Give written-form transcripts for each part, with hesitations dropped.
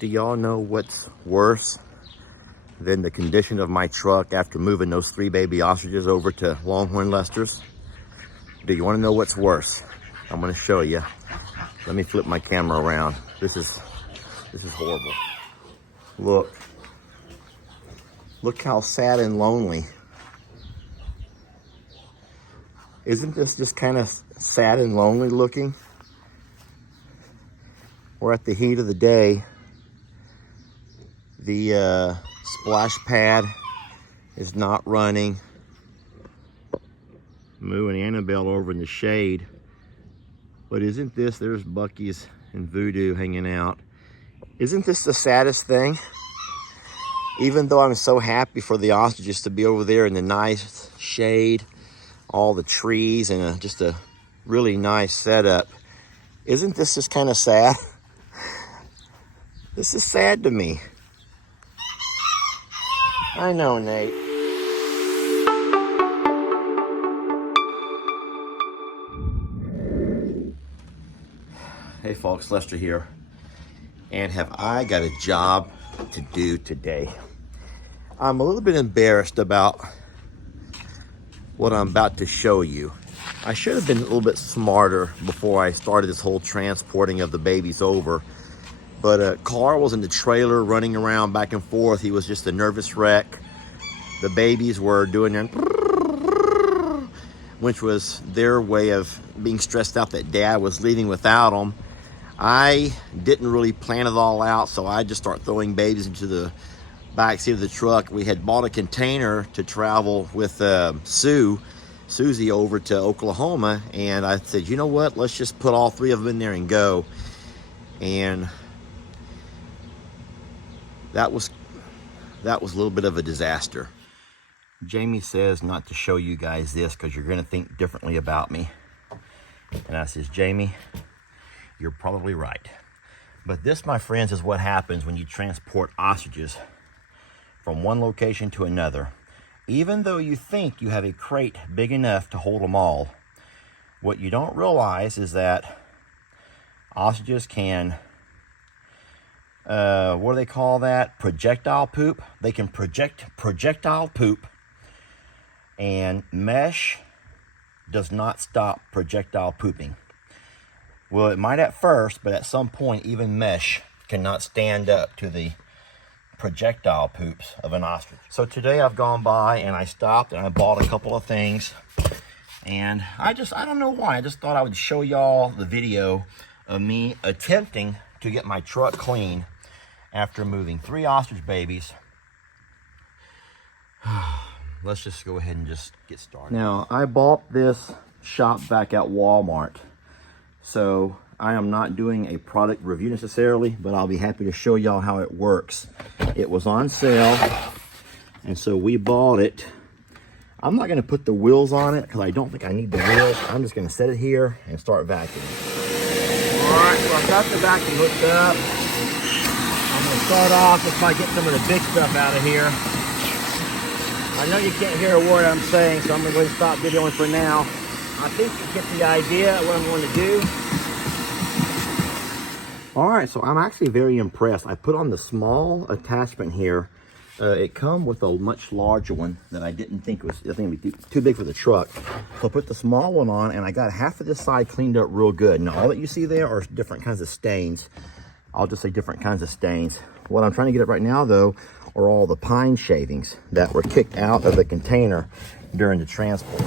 Do y'all know what's worse than the condition of my truck after moving those 3 baby ostriches over to Longhorn Lester's? Do you want to know what's worse? I'm going to show you. Let me flip my camera around. This is horrible. Look how sad and lonely. Isn't this just kind of sad and lonely looking? We're at the heat of the day. The splash pad is not running. Moo and Annabelle over in the shade. But isn't this, there's Bucky's and Voodoo hanging out. Isn't this the saddest thing? Even though I'm so happy for the ostriches to be over there in the nice shade, all the trees, and just a really nice setup. Isn't this just kind of sad? This is sad to me. I know, Nate. Hey folks, Lester here. And have I got a job to do today? I'm a little bit embarrassed about what I'm about to show you. I should have been a little bit smarter before I started this whole transporting of the babies over. But Carl was in the trailer running around back and forth. He was just a nervous wreck. The babies were doing their, which was their way of being stressed out that Dad was leaving without them. I didn't really plan it all out, so I just started throwing babies into the back seat of the truck. We had bought a container to travel with Susie over to Oklahoma, and I said, you know what, let's just put all 3 of them in there and go. And that was a little bit of a disaster. Jamie says not to show you guys this because you're going to think differently about me. And I says, Jamie, you're probably right. But this, my friends, is what happens when you transport ostriches from one location to another. Even though you think you have a crate big enough to hold them all, what you don't realize is that ostriches can, what do they call that? Projectile poop. They can projectile poop, and mesh does not stop projectile pooping. Well, it might at first, but at some point, even mesh cannot stand up to the projectile poops of an ostrich. So today I've gone by and I stopped and I bought a couple of things. And I don't know why, I just thought I would show y'all the video of me attempting to get my truck clean after moving 3 ostrich babies. Let's just go ahead and just get started. Now, I bought this shop vac at Walmart. So I am not doing a product review necessarily, but I'll be happy to show y'all how it works. It was on sale, and so we bought it. I'm not gonna put the wheels on it because I don't think I need the wheels. I'm just gonna set it here and start vacuuming. All right, so I've got the vacuum hooked up. I'm gonna start off just by getting some of the big stuff out of here. I know you can't hear a word I'm saying, so I'm gonna go ahead and stop videoing for now. I think you get the idea of what I'm going to do. All right, so I'm actually very impressed. I put on the small attachment here. It comes with a much larger one that I didn't think was, I think it'd be too big for the truck. So I put the small one on, and I got half of this side cleaned up real good. Now, all that you see there are different kinds of stains. I'll just say different kinds of stains. What I'm trying to get at right now, though, are all the pine shavings that were kicked out of the container during the transport.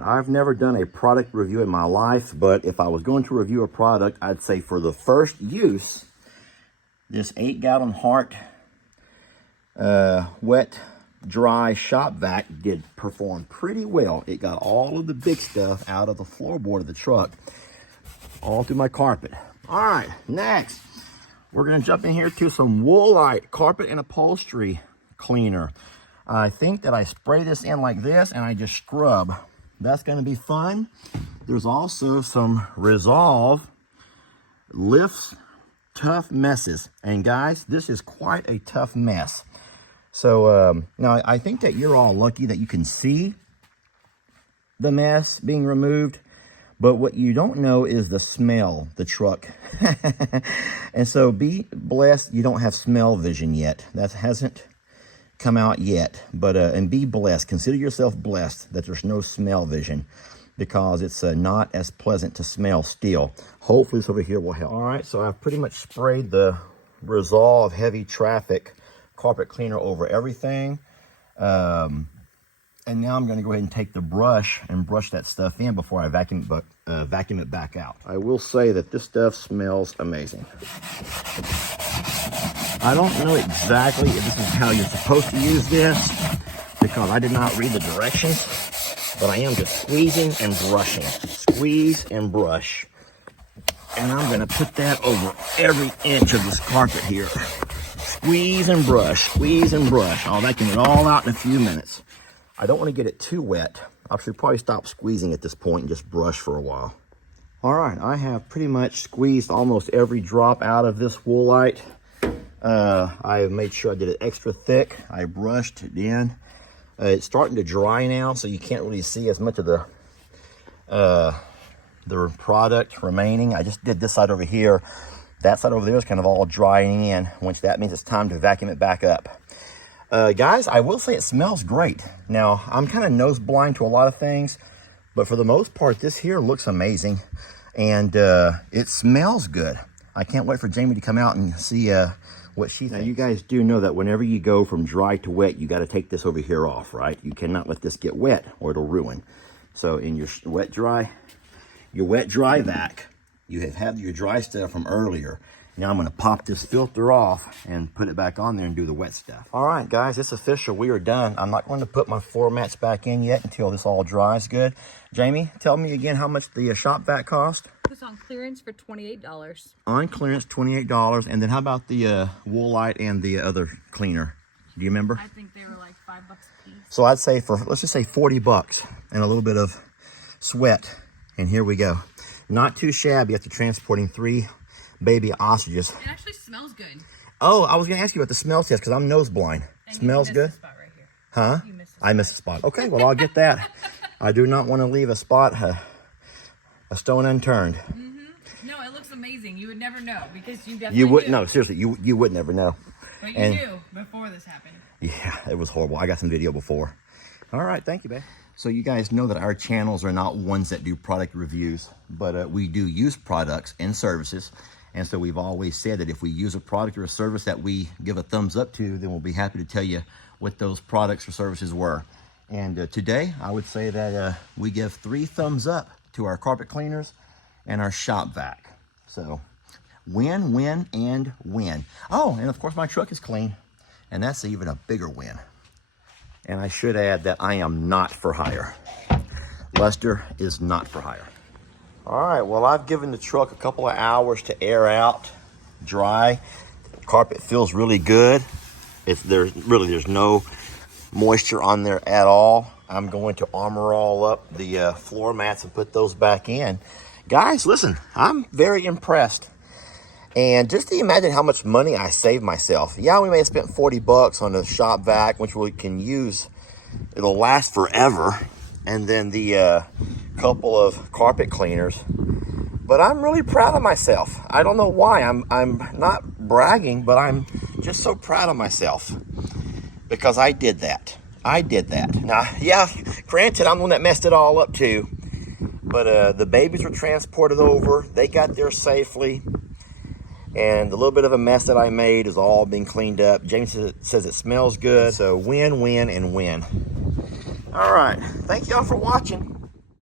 I've never done a product review in my life, but if I was going to review a product, I'd say for the first use, this 8-gallon Hart wet dry shop vac did perform pretty well. It got all of the big stuff out of the floorboard of the truck, all through my carpet. All right, next, we're gonna jump in here to some Woolite carpet and upholstery cleaner. I think that I spray this in like this and I just scrub. That's going to be fun. There's also some Resolve lifts tough messes. And guys, this is quite a tough mess. So now I think that you're all lucky that you can see the mess being removed. But what you don't know is the smell, the truck. And so be blessed you don't have smell vision yet. That hasn't come out yet. But and be blessed. Consider yourself blessed that there's no smell vision, because it's not as pleasant to smell still. Hopefully this over here will help. All right, so I've pretty much sprayed the Resolve Heavy Traffic carpet cleaner over everything. And now I'm going to go ahead and take the brush and brush that stuff in before I vacuum it back out. I will say that this stuff smells amazing. I don't know exactly if this is how you're supposed to use this, because I did not read the directions, but I am just squeezing and brushing. Squeeze and brush. And I'm going to put that over every inch of this carpet here. Squeeze and brush, squeeze and brush. I'll vacuum it all out in a few minutes. I don't want to get it too wet. I should probably stop squeezing at this point and just brush for a while. All right, I have pretty much squeezed almost every drop out of this Woolite. I have made sure I did it extra thick. I brushed it in. It's starting to dry now, so you can't really see as much of the product remaining. I just did this side over here. That side over there is kind of all drying in, which that means it's time to vacuum it back up. Guys, I will say it smells great. Now, I'm kind of nose blind to a lot of things, but for the most part, this here looks amazing, and it smells good. I can't wait for Jamie to come out and see what she thinks. Now, you guys do know that whenever you go from dry to wet, you got to take this over here off, right? You cannot let this get wet or it'll ruin. So in your wet dry vac, you have your dry stuff from earlier. Now I'm going to pop this filter off and put it back on there and do the wet stuff. All right, guys, it's official. We are done. I'm not going to put my floor mats back in yet until this all dries good. Jamie, tell me again how much the shop vac cost. It was on clearance for $28. On clearance, $28. And then how about the Woolite and the other cleaner? Do you remember? I think they were like $5 a piece. So I'd say let's just say 40 bucks and a little bit of sweat. And here we go. Not too shabby after transporting 3 baby ostriches. It actually smells good. Oh, I was going to ask you about the smell test because I'm nose blind. And smells good? spot right here. Huh? I missed a spot. Okay, well, I'll get that. I do not want to leave a spot, a stone unturned. Mm-hmm. No, it looks amazing. You would never know because you definitely You wouldn't knew. know. Seriously, you would never know. But you knew before this happened. Yeah, it was horrible. I got some video before. All right, thank you, babe. So you guys know that our channels are not ones that do product reviews, but we do use products and services. And so we've always said that if we use a product or a service that we give a thumbs up to, then we'll be happy to tell you what those products or services were. And today, I would say that we give 3 thumbs up to our carpet cleaners and our shop vac. So win, win, and win. Oh, and of course my truck is clean, and that's even a bigger win. And I should add that I am not for hire. Lester is not for hire. All right, well, I've given the truck a couple of hours to air out, dry. The carpet feels really good. There's no moisture on there at all. I'm going to armor all up the floor mats and put those back in. Guys, listen, I'm very impressed. And just to imagine how much money I saved myself. Yeah, we may have spent 40 bucks on the shop vac, which we can use. It'll last forever. And then the couple of carpet cleaners. But I'm really proud of myself. I don't know why. I'm not bragging, but I'm just so proud of myself. Because I did that. Now, yeah, granted, I'm the one that messed it all up too. But the babies were transported over. They got there safely. And the little bit of a mess that I made is all being cleaned up. James says it smells good. So win, win, and win. All right. Thank y'all for watching.